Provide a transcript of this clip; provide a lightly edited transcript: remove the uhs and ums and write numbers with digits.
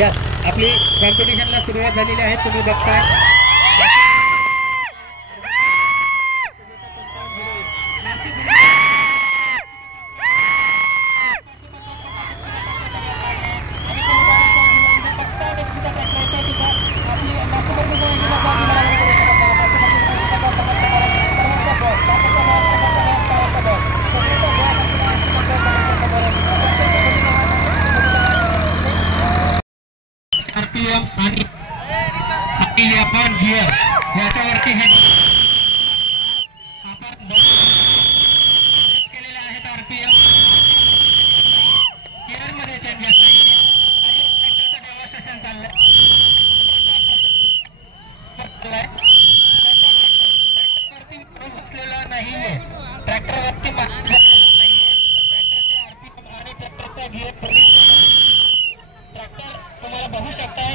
Yes, आपली कॉम्पिटिशनला सुरुवात झालेली आहे. तुम्ही बघताय आणि आपण गिअर याच्यावरती हे आपण केलेले आहेत. आरपीएम गिअर मध्ये चेंजेस नाहीये आणि ट्रॅक्टरचं डेमॉन्स्ट्रेशन चाललंय. ट्रॅक्टरवरती बसलेला नाहीये, ट्रॅक्टरवरती बसलेला नाहीये. ट्रॅक्टरचे आरपीएम आणि ट्रॅक्टरचा गिअर ट्रॅक्टर तुम्हाला बघू शकताय.